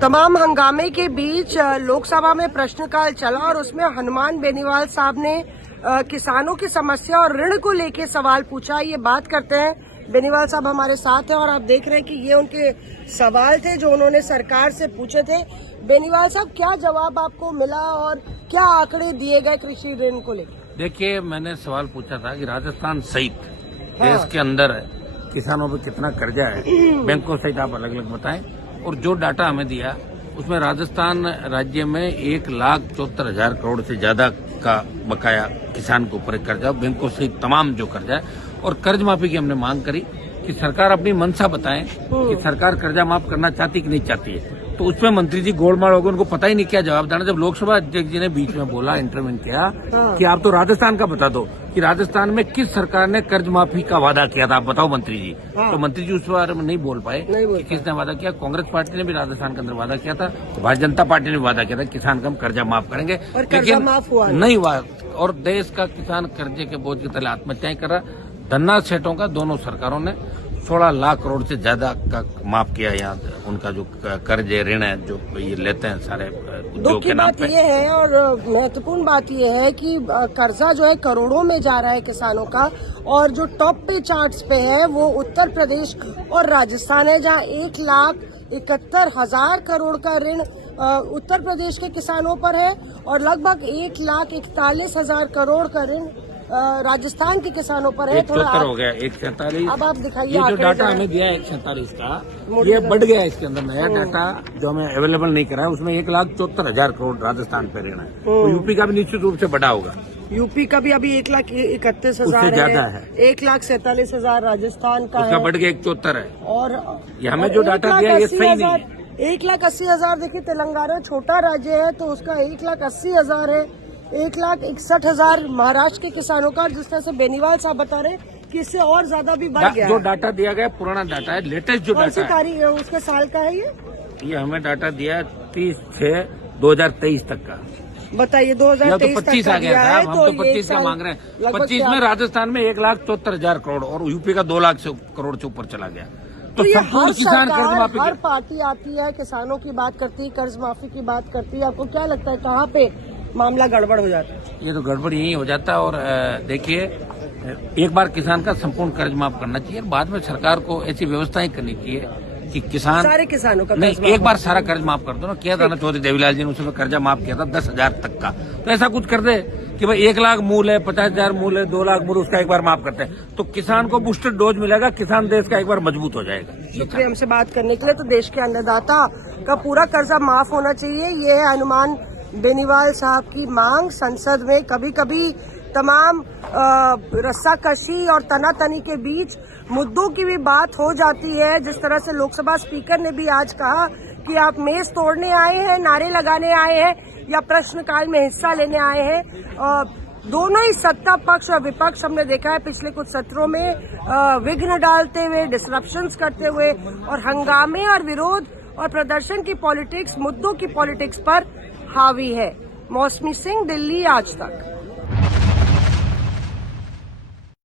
तमाम हंगामे के बीच लोकसभा में प्रश्नकाल चला और उसमें हनुमान बेनीवाल साहब ने किसानों की समस्या और ऋण को लेकर सवाल पूछा। ये बात करते हैं, बेनीवाल साहब हमारे साथ हैं और आप देख रहे हैं कि ये उनके सवाल थे जो उन्होंने सरकार से पूछे थे। बेनीवाल साहब, क्या जवाब आपको मिला और क्या आंकड़े दिए गए कृषि ऋण को लेकर? देखिए, मैंने सवाल पूछा था कि राजस्थान सहित देश के अंदर किसानों पर कितना कर्जा है, बैंकों सहित आप अलग अलग बताएं। और जो डाटा हमें दिया उसमें राजस्थान राज्य में 1,74,000 करोड़ से ज्यादा का बकाया किसान के ऊपर कर्जा, बैंकों सहित तमाम जो कर्जा है। और कर्ज माफी की हमने मांग करी कि सरकार अपनी मंशा बताएं कि सरकार कर्जा माफ करना चाहती कि नहीं चाहती है। तो उसमें मंत्री जी गोलमाल हो गए, उनको पता ही नहीं क्या जवाब देना। जब लोकसभा अध्यक्ष जी ने बीच में बोला, इंटरव्यू किया कि आप तो राजस्थान का बता दो कि राजस्थान में किस सरकार ने कर्ज माफी का वादा किया था, आप बताओ मंत्री जी। तो मंत्री जी उस बारे में नहीं बोल पाए कि किसने वादा किया। कांग्रेस पार्टी ने भी राजस्थान के अंदर वादा किया था, भारतीय जनता पार्टी ने भी वादा किया था किसान का हम कर्जा माफ करेंगे, लेकिन नहीं हुआ। और देश का किसान कर्जे के बोझ के तले आत्महत्याएं कर रहा। धन्ना सेठों का दोनों सरकारों ने 16 लाख करोड़ से ज्यादा का माफ किया। यहाँ उनका जो कर्ज ऋण है जो ये लेते हैं सारे उद्योग के नाम पे। ये है और महत्वपूर्ण बात ये है कि कर्जा जो है करोड़ों में जा रहा है किसानों का, और जो टॉप पे चार्ट्स पे है वो उत्तर प्रदेश और राजस्थान है, जहाँ 1,71,000 करोड़ का ऋण उत्तर प्रदेश के किसानों पर है और लगभग 1,41,000 करोड़ का ऋण राजस्थान के किसानों पर है। थोड़ा हो गया 1,47। अब आप दिखाइए, ये जो डाटा हमें दिया है 1,47 का, ये बढ़ गया। इसके अंदर नया डाटा जो हमें अवेलेबल नहीं करा है, उसमें 1,74,000 करोड़ राजस्थान पे ऋण है। तो यूपी का भी निश्चित रूप से बढ़ा होगा। यूपी का भी अभी 1,31,000 ज्यादा है। 1,47,000 राजस्थान का उसका है, बढ़ गया 1,74 है। और हमें जो डाटा दिया ये सही नहीं है। 1,80,000 देखिए, तेलंगाना छोटा राज्य है तो उसका 1,80,000 है। 1,61,000 महाराष्ट्र के किसानों का, जिस तरह से बेनीवाल साहब बता रहे कि इससे और ज्यादा भी बढ़ गया। जो डाटा दिया गया पुराना डाटा है, लेटेस्ट जो डाटा है तारीख उसके साल का है। ये हमें डाटा दिया है 30/6/2023 तक का। बताइए, 2023 तो 25 आ गया था, हम तो 25 का मांग रहे हैं। 25 में राजस्थान में 1,74,000 करोड़ और यूपी का 2 लाख करोड़ से ऊपर चला गया। तो ये हर किसान कर्ज माफी, हर पार्टी आती है, किसानों की बात करती है, कर्ज माफी की बात करती है। आपको क्या लगता है कहाँ पे मामला गड़बड़ हो जाता है? ये तो गड़बड़ यही हो जाता है। और देखिए, एक बार किसान का संपूर्ण कर्ज माफ करना चाहिए, बाद में सरकार को ऐसी व्यवस्थाएं करनी चाहिए कि किसान, सारे किसानों का नहीं, एक बार सारा कर्ज माफ कर दो ना। किया था ना चौधरी देवीलाल जी ने, उसमें कर्जा माफ किया था 10,000 तक का। तो ऐसा कुछ कर दे कि भाई 1 लाख मूल है, 50,000 मूल है, 2 लाख मूल, उसका एक बार माफ करते हैं तो किसान को बूस्टर डोज मिलेगा, किसान देश का एक बार मजबूत हो जाएगा। शुक्रिया हमसे बात करने के लिए। तो देश के अन्नदाता का पूरा कर्जा माफ होना चाहिए, ये है हनुमान बेनीवाल साहब की मांग। संसद में कभी कभी तमाम रस्साकशी और तनातनी के बीच मुद्दों की भी बात हो जाती है। जिस तरह से लोकसभा स्पीकर ने भी आज कहा कि आप मेज तोड़ने आए हैं, नारे लगाने आए हैं या प्रश्नकाल में हिस्सा लेने आए हैं। दोनों ही सत्ता पक्ष और विपक्ष हमने देखा है पिछले कुछ सत्रों में विघ्न डालते हुए, डिसरप्शंस करते हुए और हंगामे और विरोध और प्रदर्शन की पॉलिटिक्स, मुद्दों की पॉलिटिक्स पर हावी है। मौसमी सिंह, दिल्ली, आज तक।